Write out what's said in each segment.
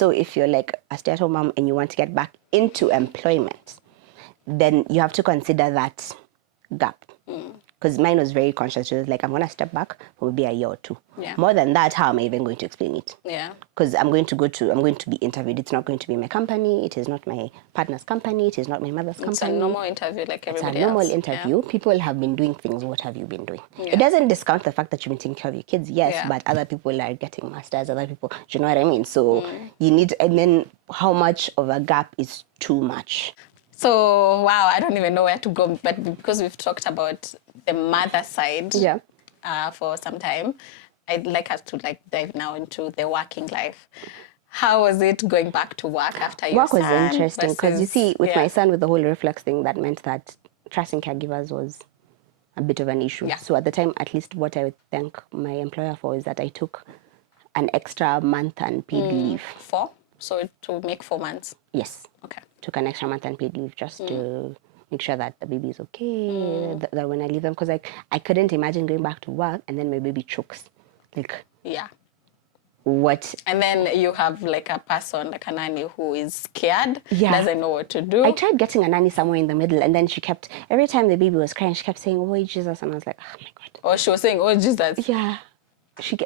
So if you're like a stay-at-home mom and you want to get back into employment, then you have to consider that gap. Because mine was very conscious. She was like, I'm going to step back for maybe a year or two. Yeah. More than that, how am I even going to explain it? Yeah. Because I'm going to be interviewed. It's not going to be my company. It is not my partner's company. It is not my mother's company. It's a normal interview like everybody else. It's a normal interview. Yeah. People have been doing things. What have you been doing? Yeah. It doesn't discount the fact that you've been taking care of your kids, yes, but other people are getting masters, other people, do you know what I mean? So you need, and then how much of a gap is too much? So, wow, I don't even know where to go, but because we've talked about the mother side for some time, I'd like us to dive now into the working life. How was it going back to work after your son? Work was interesting because you see, with my son, with the whole reflux thing, that meant that trusting caregivers was a bit of an issue. Yeah. So at the time, at least what I would thank my employer for is that I took an extra month unpaid leave. 4? So to make 4 months? Yes. Okay. Took an extra month unpaid leave just to make sure that the baby is okay, that when I leave them, because I couldn't imagine going back to work and then my baby chokes. What? And then you have a person, a nanny who is scared, doesn't know what to do. I tried getting a nanny somewhere in the middle, and then she kept, every time the baby was crying, she kept saying, "Oh, Jesus," and I was like, oh my God. Oh, she was saying, "Oh, Jesus." Yeah. She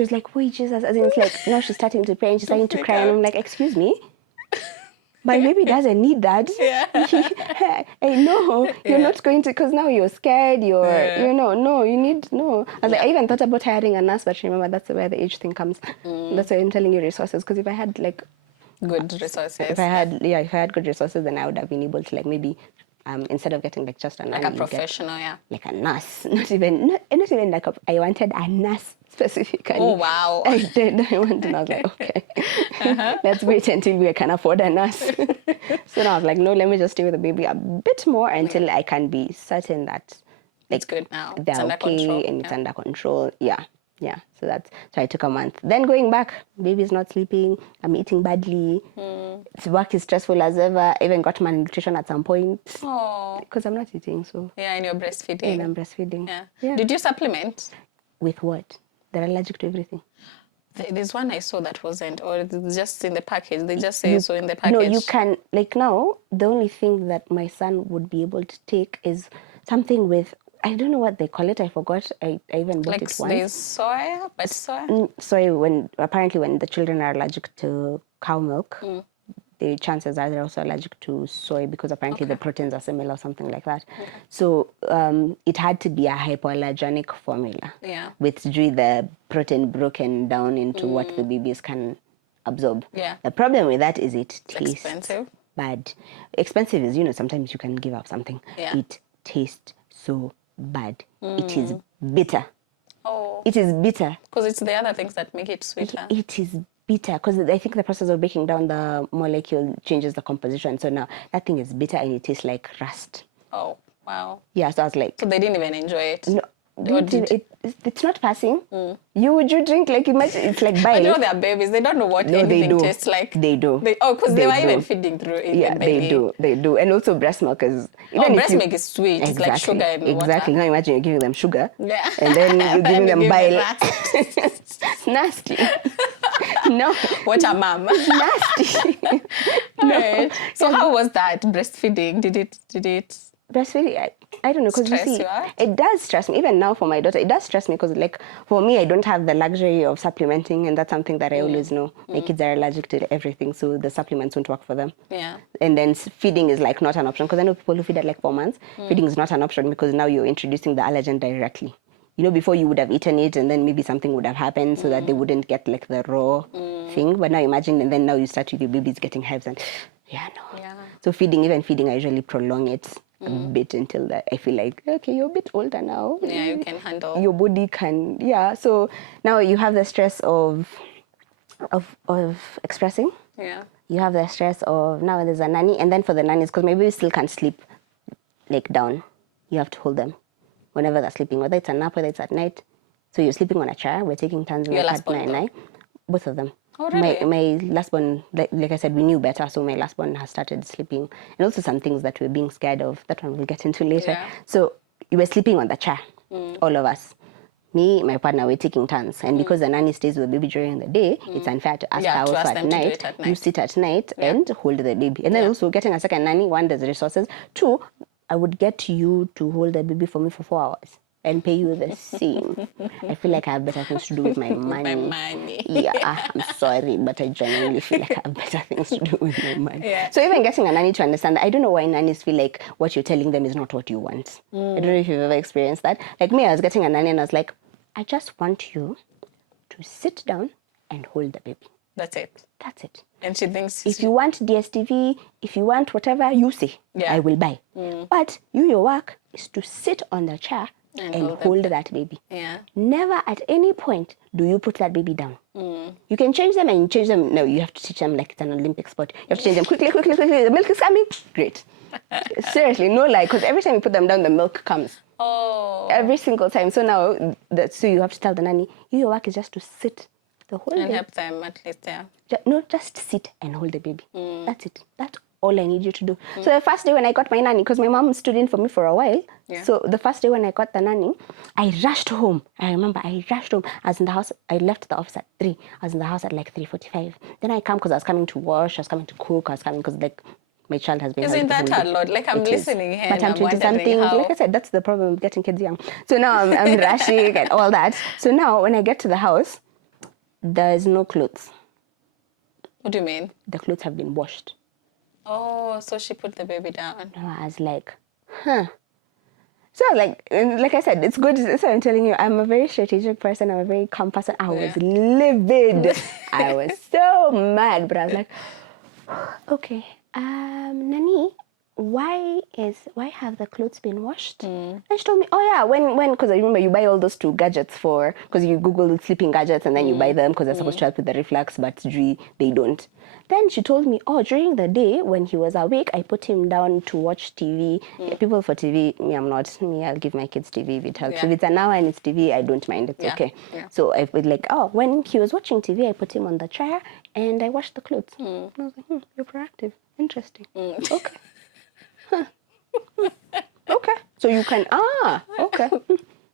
was like, "Oh, Jesus." And it's like, now she's starting to pray and she's starting to cry, and I'm like, excuse me? My baby doesn't need that. Yeah. I know you're not going to, because now you're scared. You need. I even thought about hiring a nurse, but remember that's where the age thing comes. That's why I'm telling you resources. Because if I had good resources, if I had good resources, then I would have been able to maybe instead of getting just a nanny, a professional, like a nurse. Not even I wanted a nurse specifically. Oh wow! I did. I wanted. I was like, okay, let's wait until we can afford a nurse. So now I was like, no, let me just stay with the baby a bit more until I can be certain that it's good now. They're okay and it's under control. Yeah. So I took a month. Then going back, baby's not sleeping. I'm eating badly. Work is stressful as ever. I even got malnutrition at some point. Oh. Because I'm not eating, so. Yeah, and you're breastfeeding. And I'm breastfeeding. Yeah. Did you supplement? With what? They're allergic to everything. There's one I saw that wasn't, or it's just in the package. They just say so in the package. No, you can, now, the only thing that my son would be able to take is something with, I don't know what they call it. I forgot. I even bought it once. There's soy, but soy? Soy, apparently when the children are allergic to cow milk, the chances are they're also allergic to soy because apparently the proteins are similar or something like that. Okay. So it had to be a hypoallergenic formula. Yeah. With the protein broken down into what the babies can absorb. Yeah. The problem with that is it tastes expensive. Bad. Expensive is, sometimes you can give up something. Yeah. It tastes so bad. It is bitter. Oh. It is bitter. Because it's the other things that make it sweeter. It is bitter because I think the process of breaking down the molecule changes the composition. So now that thing is bitter and it tastes like rust. Oh, wow. Yeah, so I was like... So they didn't even enjoy it? No. It's not passing. You drink imagine it's like bile. But they're babies. They don't know what anything tastes like. They do. Because they were even feeding through it. Yeah, they do. And also breast milk is... breast milk is sweet. Exactly, it's like sugar and water. Exactly. Now imagine you're giving them sugar. Yeah. And then you're giving them bile. It's nasty. No. What a mom. It's nasty. No. Right. So how was that breastfeeding? Did it... Breastfeeding, I don't know, because you see, you it does stress me. Even now for my daughter, it does stress me because, for me, I don't have the luxury of supplementing, and that's something that I always know. My kids are allergic to everything, so the supplements won't work for them. Yeah. And then feeding is not an option, because I know people who feed at 4 months. Feeding is not an option because now you're introducing the allergen directly. Before you would have eaten it, and then maybe something would have happened so that they wouldn't get the raw thing. But now imagine, and then now you start with your babies getting hives, and Yeah. So feeding, I usually prolong it a bit until that I feel like, okay, you're a bit older now. Yeah, you can handle. Your body can, So now you have the stress of expressing. Yeah. You have the stress of now there's a nanny, and then for the nannies, because my baby still can't sleep down, you have to hold them whenever they're sleeping, whether it's a nap, whether it's at night. So you're sleeping on a chair. We're taking turns. Your last one, both of them. Oh, really? My last one, like I said, we knew better, so my last one has started sleeping. And also some things that we're being scared of, that one we'll get into later. Yeah. So we were sleeping on the chair, all of us. me, my partner, we're taking turns. And because the nanny stays with the baby during the day, it's unfair to ask her also at night. You sit at night and hold the baby. And then also getting a second nanny, one, there's resources. Two, I would get you to hold the baby for me for 4 hours and pay you the same. I feel like I have better things to do with my money. My money. Yeah, I'm sorry, but I genuinely feel like I have better things to do with my money. Yeah. So even getting a nanny to understand that, I don't know why nannies feel like what you're telling them is not what you want. I don't know if you've ever experienced that. Like me, I was getting a nanny and I was like, I just want you to sit down and hold the baby. That's it. That's it. And she thinks... If you want DSTV, if you want whatever, you say, I will buy. But your work is to sit on the chair and hold that baby. Yeah. Never at any point do you put that baby down. You can change them and change them. No, you have to teach them like it's an Olympic sport. You have to change them quickly. The milk is coming. Great. Seriously, no lie, because every time you put them down, the milk comes. Oh. Every single time. So now, so you have to tell the nanny, your work is just to sit the whole day. And help them at least, yeah. Just sit and hold the baby. That's it. That's all I need you to do. So the first day when I got my nanny, because my mom stood in for me for a while, so the first day when I got the nanny, I rushed home. I remember I rushed home. I was in the house. I left the office at 3. I was in the house at like 3:45. Then I come because I was coming to wash. I was coming to cook. I was coming because like my child has been... Isn't that a lot? Like I'm listening here but I'm 20-something. Like I said, that's the problem with getting kids young. So now I'm rushing and all that. So now when I get to the house, there's no clothes. What do you mean? The clothes have been washed. Oh, so she put the baby down. No, I was like, huh. So like I said, it's good. So I'm telling you, I'm a very strategic person. I'm a very calm person. I was livid. I was so mad, but I was like, okay, Nani, why have the clothes been washed? And she told me, oh yeah, when because I remember you buy all those 2 gadgets because you Google sleeping gadgets and then you buy them because they're supposed to help with the reflux, but they don't. Then she told me, oh, during the day when he was awake, I put him down to watch TV. People for TV, me, I'm not. Me, I'll give my kids TV if it helps. If it's an hour and it's TV, I don't mind. It's okay. Yeah. So I was like, oh, when he was watching TV, I put him on the chair and I washed the clothes. And I was like, you're proactive. Interesting. Okay. Huh. Okay. So you can, okay.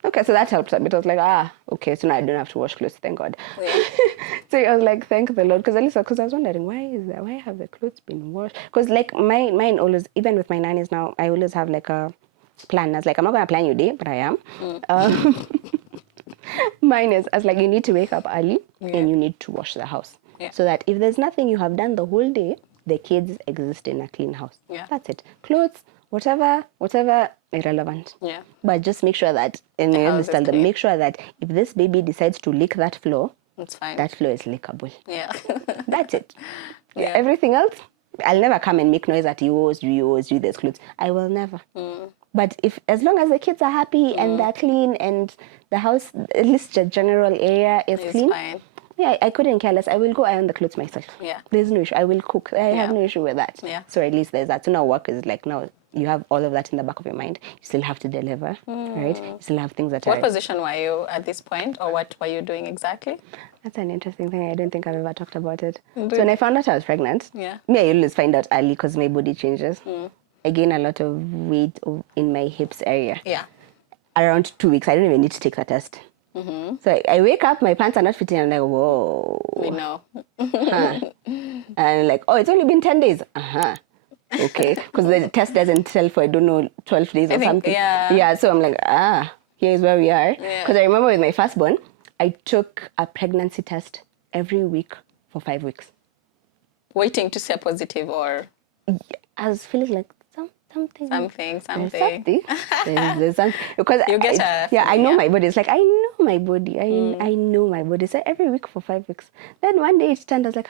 Okay, so that helps a bit. I was like, okay, so now I don't have to wash clothes, thank God. Yeah. So I was like, thank the Lord. Because I was wondering, why have the clothes been washed? Because like mine always, even with my nannies now, I always have like a plan. I was like, I'm not going to plan your day, but I am. Mine is, I was like, you need to wake up early and you need to wash the house. Yeah. So that if there's nothing you have done the whole day, the kids exist in a clean house. Yeah. That's it. Clothes, whatever, irrelevant. Yeah. But just make sure that, and I always tell them, make sure that if this baby decides to lick that floor, it's fine. That floor is lickable. Yeah. That's it. Yeah. Everything else, I'll never come and make noise at you always do this clothes. I will never. But as long as the kids are happy and they're clean and the house, at least the general area is clean. Fine. Yeah, I couldn't care less. I will go iron the clothes myself. Yeah. There's no issue. I will cook. I have no issue with that. Yeah. So at least there's that. So now work is like, now you have all of that in the back of your mind. You still have to deliver, right? You still have things that What position were you at this point, or what were you doing exactly? That's an interesting thing. I don't think I've ever talked about it. So when I found out I was pregnant, me, I always find out early because my body changes. I gain a lot of weight in my hips area. Yeah. Around 2 weeks. I don't even need to take the test. So I wake up, my pants are not fitting, and I'm like, whoa. We know. And I'm like, oh, it's only been 10 days. Okay. Because the test doesn't tell for, I don't know, 12 days or something. Yeah, so I'm like, here's where we are. Because I remember with my firstborn, I took a pregnancy test every week for 5 weeks. Waiting to say positive or? I was feeling like, something. There's something. Because you get I know my body. It's like, I know my body. I know my body. So every week for 5 weeks. Then one day it turned, I was like,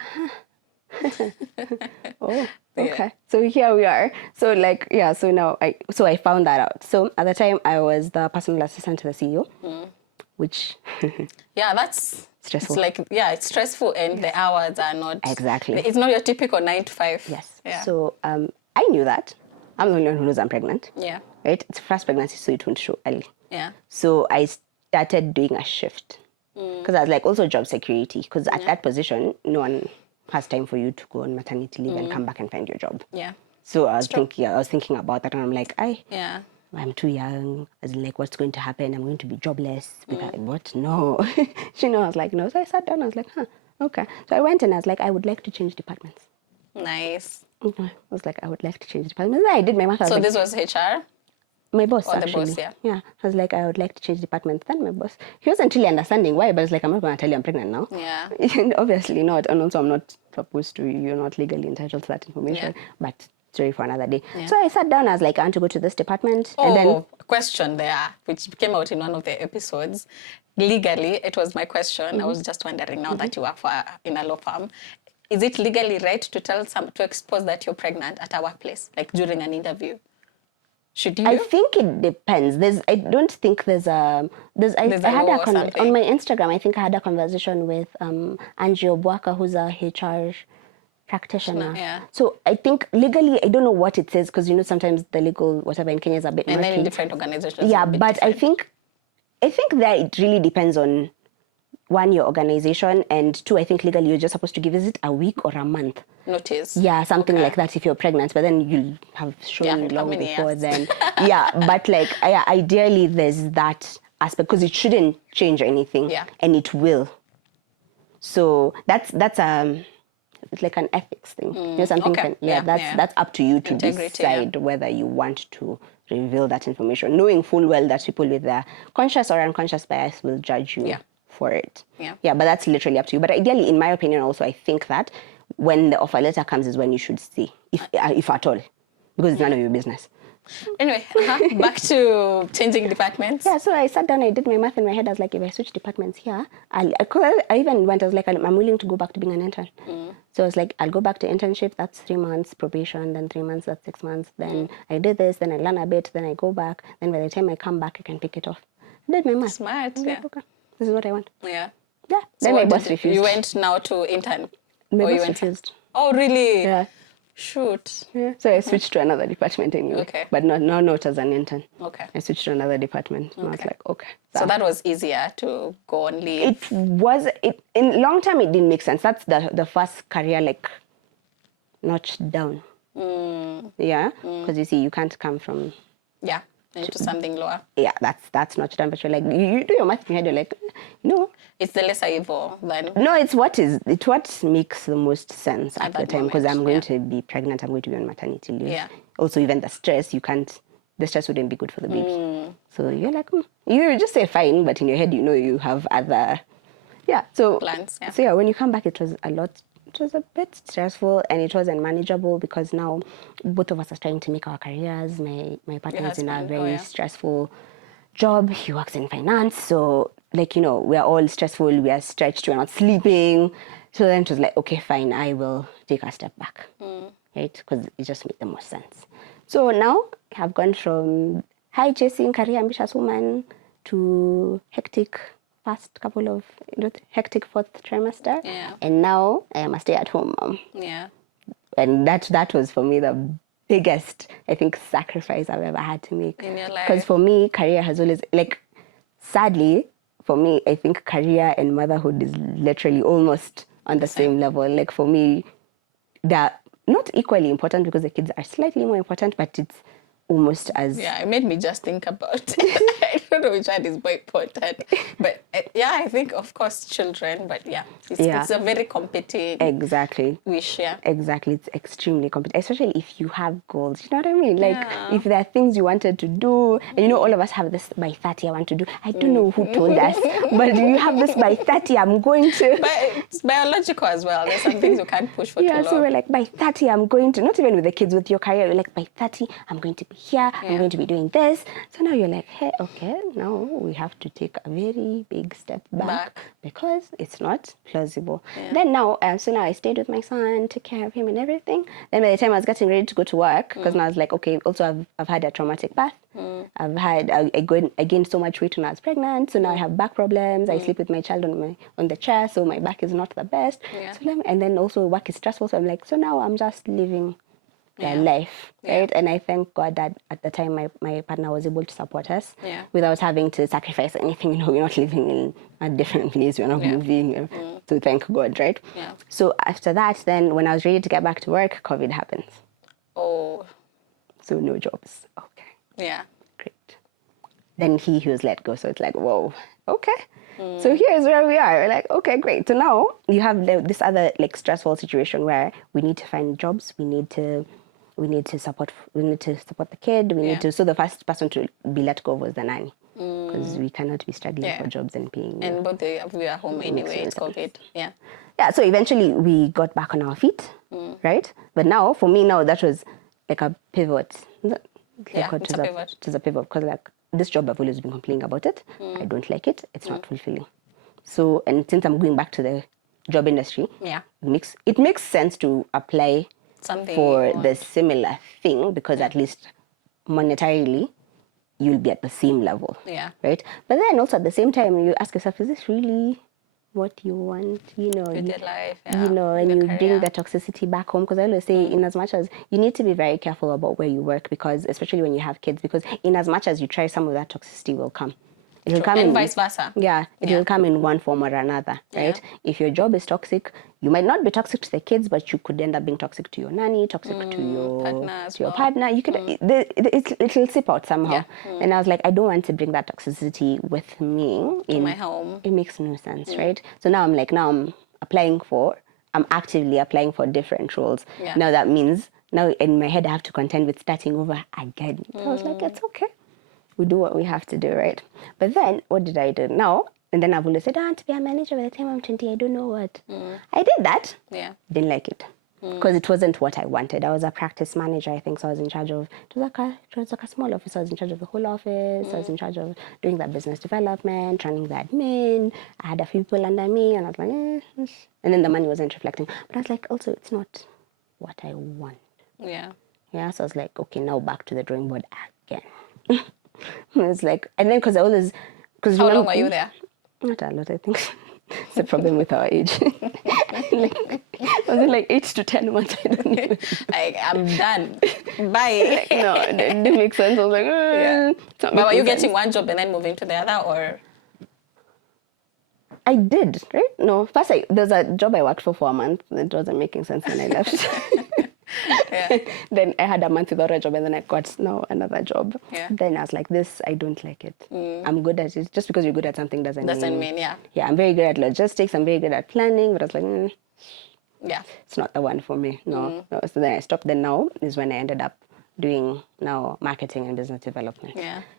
oh, okay. So here we are. So like, so now I found that out. So at the time I was the personal assistant to the CEO, which that's stressful. It's like, it's stressful and the hours are not. Exactly. It's not your typical 9 to 5. Yes. Yeah. So I knew that. I'm the only one who knows I'm pregnant. Yeah. Right? It's first pregnancy, so it won't show early. Yeah. So I started doing a shift. Because I was like, also job security. Because at that position, no one has time for you to go on maternity leave and come back and find your job. Yeah. So I was thinking about that, and I'm like, I'm too young. As in, like, what's going to happen? I'm going to be jobless. What? No. I was like, no. So I sat down. I was like, okay. So I went and I was like, I would like to change departments. Nice. Okay. I was like, I would like to change departments. I did my math. So this was HR? My boss, or actually. The boss, yeah. Yeah. I was like, I would like to change departments. Then my boss, he wasn't really understanding why, but I was like, I'm not going to tell you I'm pregnant now. Yeah. Obviously not. And also I'm not supposed to, you're not legally entitled to that information. Yeah. But story for another day. Yeah. So I sat down, I was like, I want to go to this department. Oh, and then question there, which came out in one of the episodes. Legally, it was my question. I was just wondering, now that you work in a law firm, is it legally right to to expose that you're pregnant at a workplace, like during an interview? Should you? I think it depends. I don't think I had on my Instagram, I think I had a conversation with Angie Obwaka, who's a HR practitioner. Yeah. So I think legally, I don't know what it says, because sometimes the legal whatever in Kenya is a bit and murky. then in different organizations. Yeah, but different. I think that it really depends on, one, your organization, and two, I think legally you're just supposed to give it a week or a month notice. Yeah, something like that if you're pregnant, but then you'll have shown long before then. Yeah, but ideally there's that aspect, because it shouldn't change anything. Yeah. And it will. So that's it's like an ethics thing. Something that's up to you to decide whether you want to reveal that information, knowing full well that people with their conscious or unconscious bias will judge you for it. Yeah, but that's literally up to you. But ideally, in my opinion, also, I think that when the offer letter comes is when you should see, if at all, because it's none of your business. Anyway, back to changing departments. Yeah, so I sat down, I did my math in my head. I was like, if I switch departments here, I even went, I was like, I'm willing to go back to being an intern. So I was like, I'll go back to internship, that's 3 months, probation, then 3 months, that's 6 months. Then I did this, then I learn a bit, then I go back. Then by the time I come back, I can pick it off. I did my math. Smart, yeah. Like, okay, this is what I want. Yeah. Yeah. So then my boss refused. You went now to intern? My boss refused. Oh, really? Yeah. Shoot. Yeah. So I switched to another department anyway. Okay. But not as an intern. Okay. I switched to another department. And I was like, okay. So that was easier to go on leave? It was, in long term, it didn't make sense. That's the first career, notched down. Yeah. Because you see, you can't come from... Yeah. Into something lower. Yeah, that's notched down. But you're like, you do your math in your head, you're like, no. It's the lesser evil then. No, it's what makes the most sense at the time, because I'm going to be pregnant, I'm going to be on maternity leave. Yeah. Also, even the stress, the stress wouldn't be good for the baby. So you're like, you just say fine, but in your head, you have other, plans. Yeah. So when you come back, it was a bit stressful, and it wasn't manageable, because now both of us are trying to make our careers. My partner is in a very stressful job. He works in finance, so we're all stressful, we are stretched, we're not sleeping. So then it was like, okay, fine, I will take a step back, right? Because it just made the most sense. So now I have gone from high chasing, career ambitious woman to hectic fourth trimester. Yeah. And now I am a stay-at-home mom. Yeah. And that was for me the biggest, I think, sacrifice I've ever had to make. In your life. Because for me, career has always, sadly, for me, I think career and motherhood is literally almost on the same level. For me, they're not equally important, because the kids are slightly more important, but it's almost as... Yeah, it made me just think about it. I don't know which one is more important. But I think, of course, children. But it's a very competitive wish. Yeah. Exactly. It's extremely competitive, especially if you have goals. You know what I mean? If there are things you wanted to do, and all of us have this by 30 I want to do. I don't know who told us, but you have this by 30 I'm going to... But it's biological as well. There's some things you can't push for too long. Yeah, so we're like, by 30 I'm going to... Not even with the kids, with your career, we're like, by 30 I'm going to be here, I'm going to be doing this. So now you're like, hey, okay, now we have to take a very big step back. Because it's not plausible. Yeah. Then now I stayed with my son, took care of him and everything. Then by the time I was getting ready to go to work, because now I was like, okay, also I've had a traumatic birth. I gained so much weight when I was pregnant, so now I have back problems. I sleep with my child on the chair, so my back is not the best. Yeah. And then also work is stressful, so I'm like, so now I'm just living their life, right? And I thank God that at the time my partner was able to support us without having to sacrifice anything. We're not living in a different place, we're not moving, so thank God, right? Yeah. So after that, then when I was ready to get back to work, COVID happens. Oh. So no jobs. Okay. Yeah. then he was let go. So it's like, whoa, okay. So here's where we are. We're like, okay, great. So now you have this other like stressful situation where we need to find jobs. We need to support the kid. We need to. So the first person to be let go was the nanny, because we cannot be struggling for jobs and paying. And both we are home anyway. It's COVID. Yeah. Yeah. So eventually we got back on our feet, right? But now, for me, now that was like a pivot. It's a pivot. It is a pivot, because like this job, I've always been complaining about it. I don't like it. It's not fulfilling. So, and since I'm going back to the job industry, it makes sense to apply something for the similar thing, because at least monetarily you'll be at the same level. Yeah. Right? But then also at the same time you ask yourself, is this really what you want? You know, with your life, you know, and you bring the toxicity back home. Because I always say, in as much as you need to be very careful about where you work, because especially when you have kids, because in as much as you try, some of that toxicity will come. It will come and in, vice versa. Yeah, it will come in one form or another, right? If your job is toxic, you might not be toxic to the kids, but you could end up being toxic to your nanny, toxic to your partner. You could it will seep out somehow. And I was like, I don't want to bring that toxicity with me in my home. It makes no sense, right? So now I'm actively applying for different roles. Now that means, now in my head I have to contend with starting over again. So I was like, it's okay. We do what we have to do, right? But then, what did I do now? And then I've always said, I want to be a manager by the time I'm 20. I don't know what. I did that. Yeah. Didn't like it. Because it wasn't what I wanted. I was a practice manager, I think, so I was in charge of, it was like a small office. I was in charge of the whole office. I was in charge of doing that business development, running the admin. I had a few people under me, and I was like, And then the money wasn't reflecting. But I was like, also, it's not what I want. Yeah. Yeah, so I was like, okay, now back to the drawing board again. It's like, and then because I always, how long were you there? Not a lot, I think. It's a problem with our age. Was it like 8 to 10 months? I don't know. I'm done. Bye. No, it didn't make sense. I was like, But were you getting one job and then moving to the other, or? I did, right? No, first there's a job I worked for a month. It wasn't making sense when I left. Then I had a month without a job, and then I got now another job. Then I was like, this, I don't like it. I'm good at it. Just because you're good at something doesn't mean, yeah, I'm very good at logistics, I'm very good at planning, but I was like, it's not the one for me. No. So then I stopped. Then now is when I ended up doing now marketing and business development.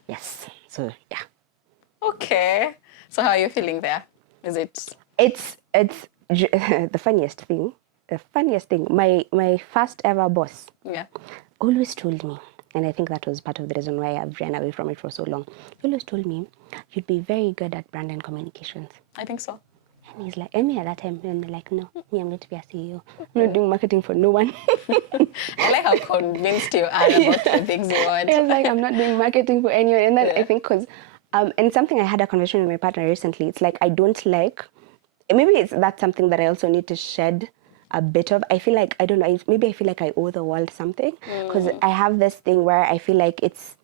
Yes. So okay. So how are you feeling there? Is it? It's the funniest thing. My first ever boss always told me, and I think that was part of the reason why I've ran away from it for so long. He always told me, you'd be very good at brand and communications. I think so. And he's like, and me at that time, and they're like, no, me, I'm going to be a CEO. I'm not doing marketing for no one. I like how convinced you are about the things you want. I was like, I'm not doing marketing for anyone. And then I think because, and something I had a conversation with my partner recently, it's like, I don't like, maybe that's something that I also need to shed a bit of. I feel like, I don't know, maybe I feel like I owe the world something, because I have this thing where I feel like it's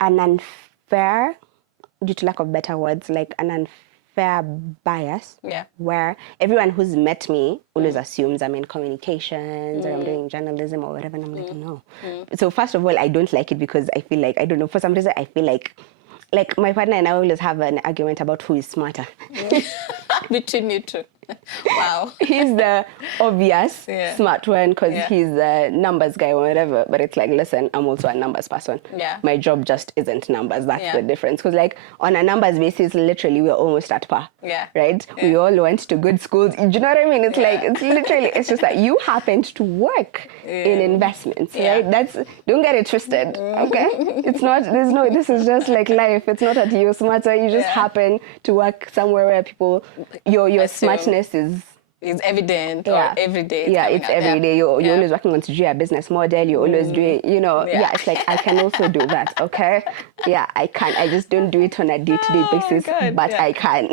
an unfair, due to lack of better words, like an unfair bias, where everyone who's met me always assumes I'm in communications or I'm doing journalism or whatever, and I'm like, no. So first of all, I don't like it, because I feel like, I don't know, for some reason I feel like my partner and I always have an argument about who is smarter. Between you two. Wow. He's the obvious smart one, because he's the numbers guy or whatever. But it's like, listen, I'm also a numbers person. My job just isn't numbers. That's the difference. Because like on a numbers basis, literally we're almost at par. Right? We all went to good schools. Do you know what I mean? It's like, it's literally, it's just that you happened to work in investments, right? Don't get it twisted, okay? It's not, this is just like life. It's not that you're smarter. You just happen to work somewhere where people, your smartness is evident, or every day. It's every day. You're always working on to do a business model. You're always doing, it's like, I can also do that, okay? I can. I just don't do it on a day-to-day basis, but I can.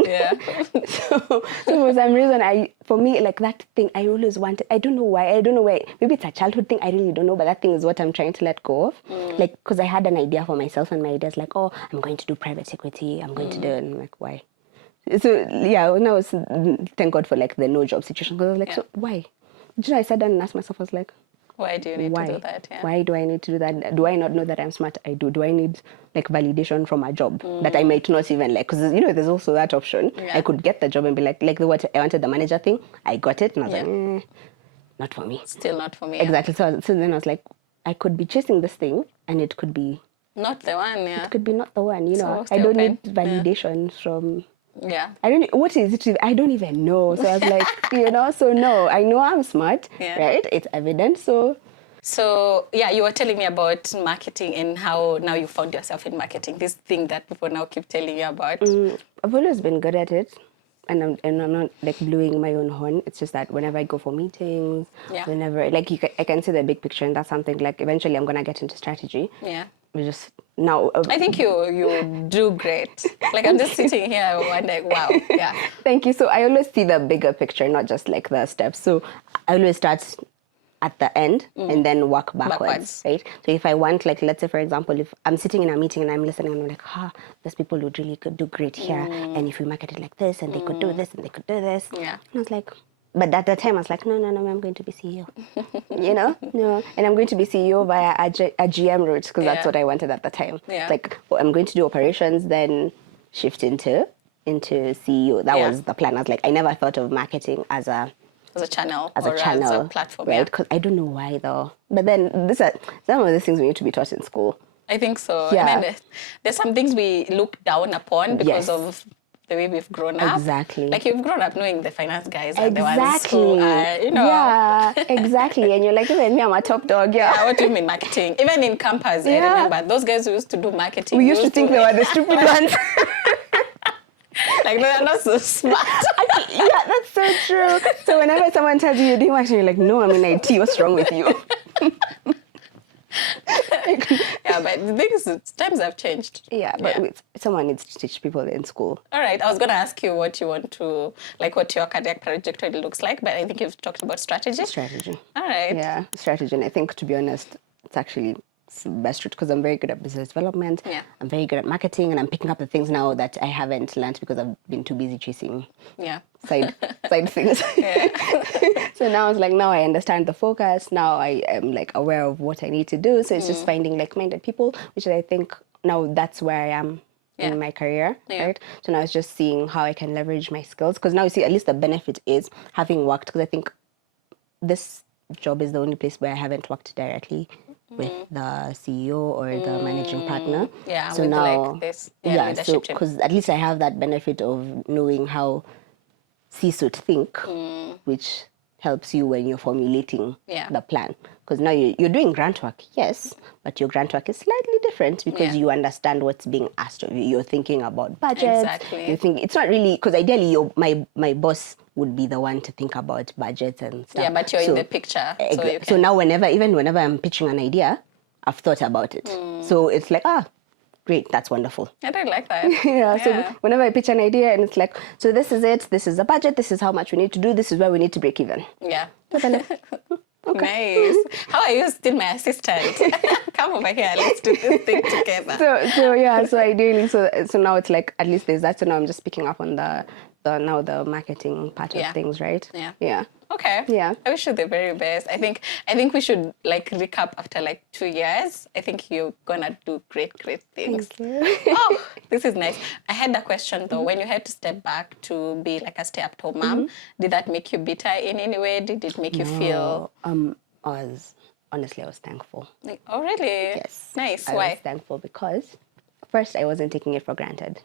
So for some reason, for me, like that thing, I always wanted, I don't know why, maybe it's a childhood thing, I really don't know, but that thing is what I'm trying to let go of. Like, because I had an idea for myself, and my idea is like, oh, I'm going to do private equity, I'm going to do it, and I'm like, why? So now thank God for like the no job situation, because I was like, so why? You know, I sat down and asked myself, I was like, Why do you need to do that? Yeah. Why do I need to do that? Do I not know that I'm smart? I do. Do I need like validation from a job that I might not even like? Because there's also that option. Yeah. I could get the job and be like what I wanted the manager thing. I got it, and I was like, not for me. Still not for me. Exactly. So then I was like, I could be chasing this thing, and it could be not the one. Yeah. It could be not the one. So I don't need validation from. Yeah. I don't. What is it? I don't even know. So I was like, so no. I know I'm smart. Yeah. Right. It's evident. So yeah, you were telling me about marketing and how now you found yourself in marketing. This thing that people now keep telling you about. I've always been good at it, and I'm not like blowing my own horn. It's just that whenever I go for meetings, whenever like I can see the big picture, and that's something like eventually I'm gonna get into strategy. Yeah. We just now. I think you do great. Like I'm just sitting here wondering, wow, yeah. Thank you. So I always see the bigger picture, not just like the steps. So I always start at the end and then work backwards, right? So if I want, like, let's say, for example, if I'm sitting in a meeting and I'm listening and I'm like, these people would really could do great here. And if we market it like this and they could do this and they could do this. Yeah. And I was like, but at the time I was like, no, I'm going to be CEO. No. And I'm going to be CEO via a GM route because that's what I wanted at the time. Yeah. Like, I'm going to do operations, then shift into CEO. That was the plan. I was like, I never thought of marketing as a channel as or a channel, as a platform, right? Because I don't know why though. But then some of the things we need to be taught in school. I think so. Yeah. And then there's some things we look down upon because of the way we've grown up. Exactly. Like you've grown up knowing the finance guys are the ones who are, Yeah, exactly. And you're like, even me, I'm a top dog. Yeah. What do you mean marketing? Even in campus, I remember those guys who used to do marketing. We used to think they were the stupid ones. Like they're not so smart. Yeah, that's so true. So whenever someone tells you you're doing marketing, you're like, no, I'm in IT. What's wrong with you? Yeah, but the thing is, times have changed. Yeah, but someone needs to teach people in school. All right, I was going to ask you what you want to, like what your career trajectory looks like, but I think you've talked about strategy. Strategy. All right. Yeah, strategy. And I think, to be honest, it's actually the best route because I'm very good at business development. Yeah. I'm very good at marketing, and I'm picking up the things now that I haven't learned because I've been too busy chasing side things. Yeah. So now it's like, now I understand the focus. Now I am like aware of what I need to do. So it's just finding like-minded people, which I think now that's where I am in my career, right? So now it's just seeing how I can leverage my skills because now you see at least the benefit is having worked, because I think this job is the only place where I haven't worked directly with the CEO or the managing partner. Yeah, so with now, like this so because at least I have that benefit of knowing how C-suite think, which helps you when you're formulating the plan. Because now you're doing grant work, yes, but your grant work is slightly different because you understand what's being asked of you. You're thinking about budgets. Exactly. You think it's not really, because ideally my boss would be the one to think about budgets and stuff. Yeah, but you're in the picture. So now whenever I'm pitching an idea, I've thought about it. So it's like, great, that's wonderful. I don't like that. So whenever I pitch an idea and it's like, so this is it, this is the budget, this is how much we need to do, this is where we need to break even. Yeah. Okay. Nice. How are you still my assistant? Come over here, let's do this thing together. So ideally, so now it's like, at least there's that. So now I'm just picking up on the marketing part of things, right? Yeah. Okay. Yeah. I wish you the very best. I think we should like recap after like 2 years. I think you're gonna do great things. Thank you. Oh, this is nice. I had a question though. When you had to step back to be like a stay-at-home mom, did that make you bitter in any way? Did it make you feel? I was thankful. Like, oh, really? Yes. Nice. I Why? was thankful because first I wasn't taking it for granted.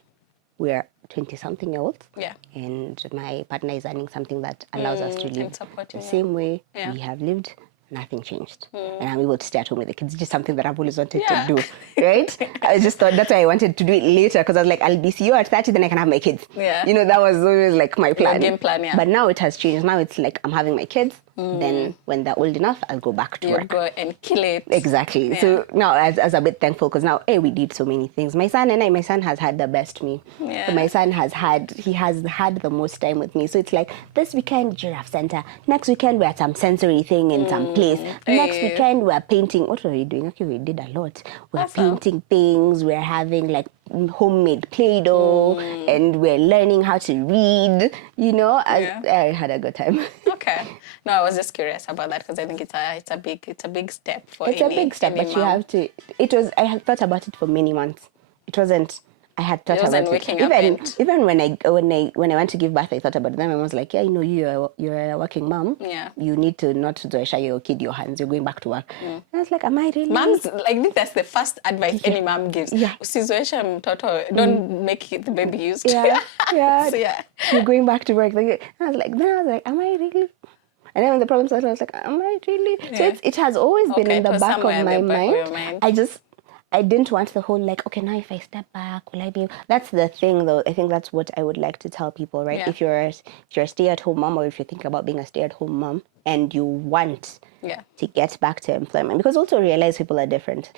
We're 20-something year olds. Yeah. And my partner is earning something that allows us to live the you. same way we have lived. Nothing changed. And I'm able to stay at home with the kids. It's just something that I've always wanted to do, right? I just thought that's why I wanted to do it later because I was like, I'll be CEO at 30, then I can have my kids. Yeah. That was always like my plan. Your game plan, yeah. But now it has changed. Now it's like I'm having my kids. Then when they're old enough, I'll go back to work. You go and kill it. Exactly. Yeah. So now as a bit thankful because now, we did so many things. My son has had the best me. Yeah. So my son has had the most time with me. So it's like this weekend, giraffe center. Next weekend, we're at some sensory thing in some place. Next weekend, we're painting. What were we doing? Okay, we did a lot. We're painting things. We're having like homemade Play-Doh, and we're learning how to read. You know, I had a good time. Okay. No, I was just curious about that because I think it's a big step for It's a big step, but you have to. I had thought about it for many months. It wasn't. I had thought about it. Even when I went to give birth, I thought about it. Then I was like, yeah, you're a working mom. Yeah. You need to not show your kid your hands. You're going back to work. And I was like, am I really? Moms, I think that's the first advice any mom gives. Yeah. Don't make the baby used. Yeah. Yeah. So, yeah. You're going back to work. I was like, am I really? And then when the problem started, I was like, am I really? Yeah. So it has always been in the back of my mind. I didn't want the whole like, okay, now if I step back, will I be? That's the thing, though. I think that's what I would like to tell people, right? Yeah. If you're a stay-at-home mom, or if you think about being a stay-at-home mom, and you want to get back to employment, because also realize people are different.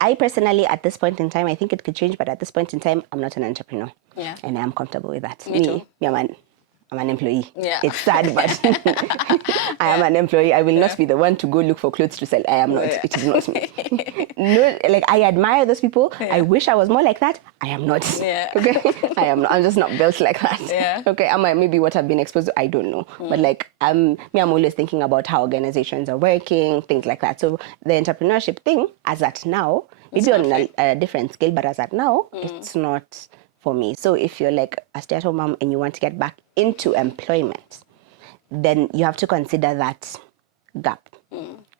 I personally, at this point in time, I think it could change, but at this point in time, I'm not an entrepreneur. Yeah. And I'm comfortable with that. Me too. I'm an employee. Yeah. It's sad, but I am an employee. I will not be the one to go look for clothes to sell. I am not. It is not me. No, like I admire those people. Yeah. I wish I was more like that. I am not. Yeah. Okay. I am not. I'm just not built like that. Yeah. Okay. I might maybe what I've been exposed to. I don't know. But like I'm always thinking about how organizations are working, things like that. So the entrepreneurship thing, as at now, maybe on a different scale, but as at now, it's not for me. So if you're like a stay-at-home mom and you want to get back into employment, then you have to consider that gap.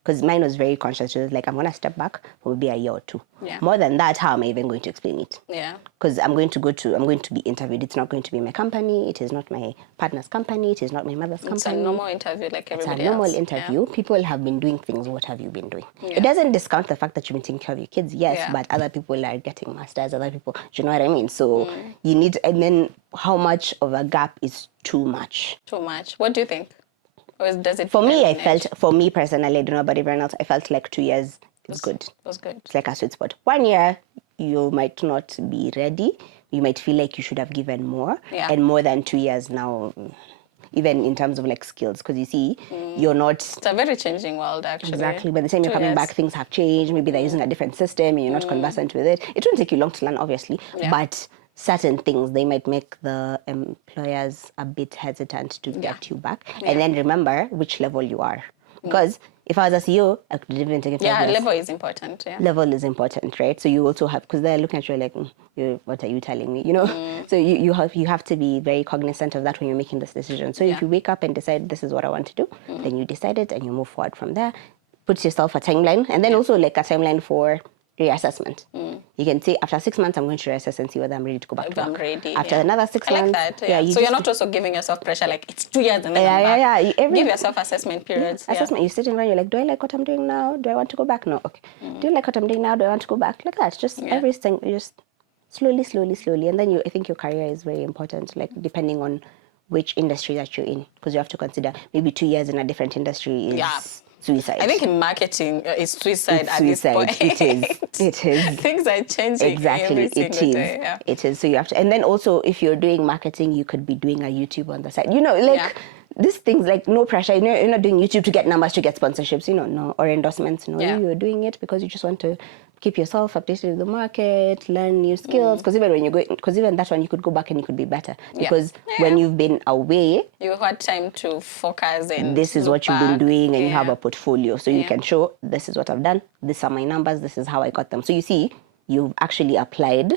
Because mine was very conscious. She was like, I'm going to step back for maybe a year or two. Yeah. More than that, how am I even going to explain it? Yeah. Because I'm going to be interviewed. It's not going to be my company. It is not my partner's company. It is not my mother's company. It's a normal interview like everybody else. It's a normal interview. Yeah. People have been doing things. What have you been doing? Yeah. It doesn't discount the fact that you've been taking care of your kids, yes, but other people are getting masters, other people, do you know what I mean? So you need, and then how much of a gap is too much? Too much. What do you think? Or does it for me personally, I don't know about everyone else, I felt like 2 years is good. Was good. It's like a sweet spot. 1 year, you might not be ready. You might feel like you should have given more. Yeah. And more than 2 years now, even in terms of like skills, because you see, you're not... It's a very changing world, actually. Exactly. By the time you're coming back, things have changed. Maybe they're using a different system and you're not conversant with it. It won't take you long to learn, obviously. Yeah. But certain things, they might make the employers a bit hesitant to get you back. Yeah. And then remember which level you are. Because if I was a CEO, I could even take it. Yeah, level is important. Yeah. Level is important, right? So you also have, because they're looking at you like, what are you telling me? You know? So you have to be very cognizant of that when you're making this decision. So if you wake up and decide this is what I want to do, then you decide it and you move forward from there. Put yourself a timeline, and then also like a timeline for reassessment. You can say after 6 months I'm going to reassess and see whether I'm ready to go back to work. I'm ready. After another 6 months. I like that. Yeah. So you're not also giving yourself pressure like it's 2 years and then I'm back. Give yourself assessment periods. Assessment. You're sitting around, you're like, do I like what I'm doing now? Do I want to go back? No. Okay. Do you like what I'm doing now? Do I want to go back? Like that. Just everything, just slowly. And then I think your career is very important, like depending on which industry that you're in, because you have to consider maybe 2 years in a different industry is suicide. I think in marketing, it's suicide at this point. It is. Things are changing every single day. Yeah. It is. So you have to, and then also if you're doing marketing, you could be doing a YouTube on the side. You know, like these things, like no pressure. You know, you're not doing YouTube to get numbers, to get sponsorships, you know, no, or endorsements. No, you're doing it because you just want to keep yourself updated with the market, learn new skills. Because even that one, you could go back and you could be better. Because when you've been away, you had time to focus and this is what you've been doing, and you have a portfolio, so you can show this is what I've done. These are my numbers. This is how I got them. So you see, you've actually applied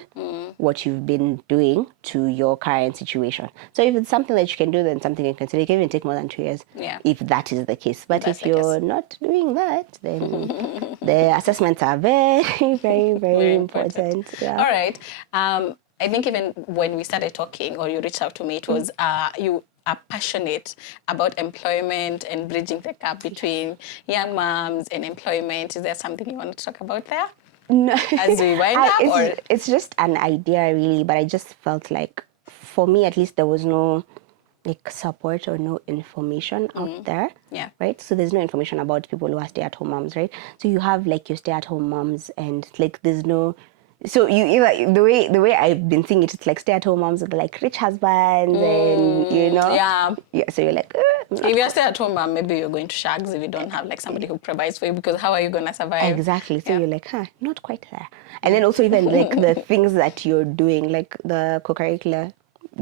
what you've been doing to your current situation. So if it's something that you can do, then something you can consider. It can even take more than 2 years if that is the case. But if you're not doing that, then the assessments are very, very, very important. Yeah. All right. I think even when we started talking, or you reached out to me, it was you are passionate about employment and bridging the gap between young moms and employment. Is there something you want to talk about there? No. As we wind up? It's just an idea, really, but I just felt like, for me at least, there was no like support or no information out there. Yeah. Right? So there's no information about people who are stay-at-home moms, right? So you have like your stay-at-home moms, and like there's no... So the way I've been seeing it, it's like stay-at-home moms with like rich husbands and, you know? Yeah. So you're like, If you're still at home, maybe you're going to shags if you don't have like somebody who provides for you, because how are you going to survive? Exactly. So you're like, not quite there. And then also even like the things that you're doing, like the co-curricular,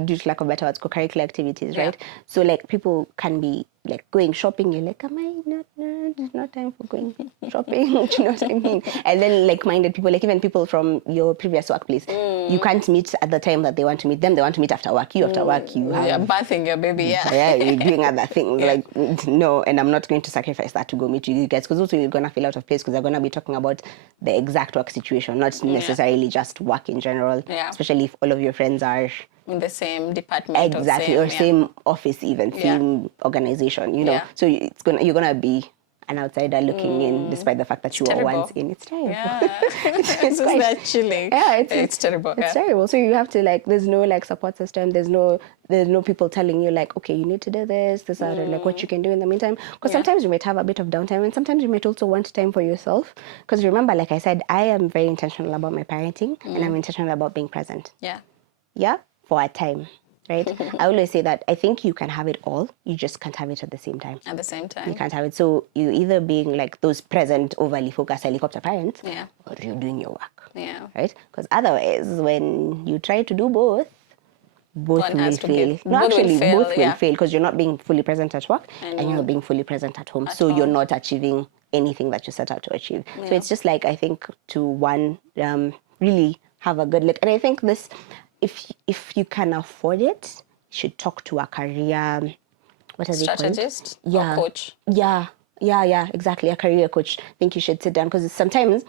due to lack of better words, co-curricular activities, right? So like people can be like going shopping, you're like, am I not, no, there's not time for going shopping, do you know what I mean? And then like-minded people, like even people from your previous workplace, you can't meet at the time that they want to meet them, they want to meet after work, you after work, you have... You're bathing your baby, yeah. You're doing other things, like, no, and I'm not going to sacrifice that to go meet you guys, because also you're going to feel out of place, because they're going to be talking about the exact work situation, not necessarily just work in general, especially if all of your friends are in the same department, exactly, or same office, even same organization, you know. So you're gonna be an outsider looking in, despite the fact that you were once in. It's terrible. It's quite that chilling. Yeah, it's terrible. It's terrible. So you have to like, there's no like support system. There's no people telling you like, okay, you need to do this. These are like what you can do in the meantime. Because sometimes you might have a bit of downtime, and sometimes you might also want time for yourself. Because remember, like I said, I am very intentional about my parenting, and I'm intentional about being present. Yeah. For a time, right? I always say that I think you can have it all, you just can't have it at the same time. At the same time. You can't have it. So you either being like those present, overly focused helicopter parents, or you're doing your work. Right? Because otherwise, when you try to do both will fail. No, actually, both will fail, because you're not being fully present at work and you're not being fully present at home. So you're not achieving anything that you set out to achieve. So it's just like, I think, to really have a good look. And I think this, if you can afford it, you should talk to a career, what is it called? Strategist or coach. Yeah, exactly, a career coach. I think you should sit down, because sometimes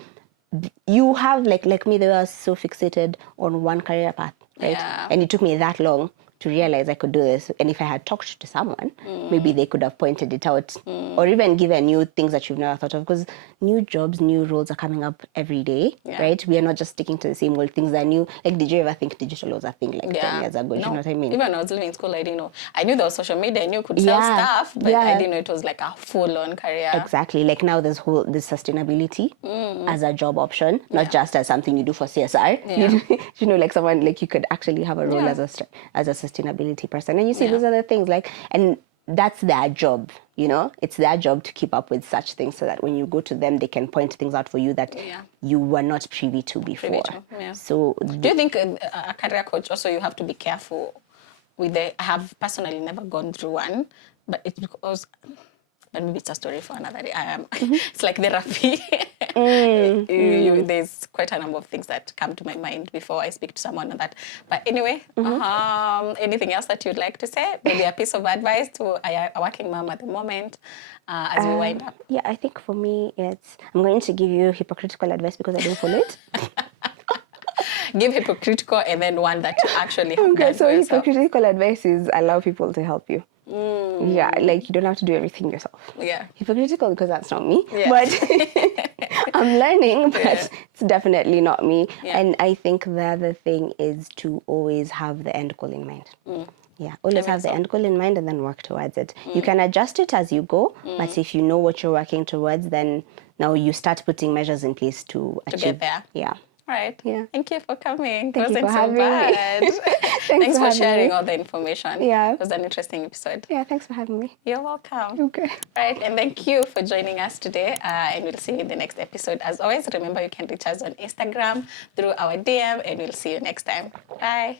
you have, like me, they were so fixated on one career path, right? And it took me that long to realize I could do this. And if I had talked to someone, maybe they could have pointed it out, or even given you things that you've never thought of, because new jobs, new roles are coming up every day, right? We are not just sticking to the same old things that are new. Like, did you ever think digital was a thing like 10 years ago? Do you know what I mean? Even when I was living in school, I didn't know. I knew there was social media, I knew you could sell stuff, but I didn't know it was like a full-on career. Exactly. Like now there's this sustainability as a job option, not just as something you do for CSR. You know, like someone, like you could actually have a role as a sustainability person. And you see these other things, like, and that's their job, you know? It's their job to keep up with such things, so that when you go to them, they can point things out for you that you were not privy to before. So do you think a career coach also, you have to be careful with I have personally never gone through one, but it's because, but maybe it's a story for another day. It's like therapy. There's quite a number of things that come to my mind before I speak to someone on that. But anyway, anything else that you'd like to say? Maybe a piece of advice to a working mom at the moment as we wind up? Yeah, I think for me, I'm going to give you hypocritical advice because I don't follow it. Give hypocritical and then one that you actually have done so for yourself. Hypocritical advice is allow people to help you. Yeah, like you don't have to do everything yourself. Hypocritical because that's not me. But I'm learning, but it's definitely not me. And I think the other thing is to always have the end goal in mind. Always have the end goal in mind and then work towards it. You can adjust it as you go, but if you know what you're working towards, then now you start putting measures in place to achieve. Get there. All right. Thank you for coming. Thank you for having me. Thanks for sharing all the information. It was an interesting episode. Thanks for having me. You're welcome. Okay. All right, and thank you for joining us today. And we'll see you in the next episode. As always, remember you can reach us on Instagram through our DM, and we'll see you next time. Bye.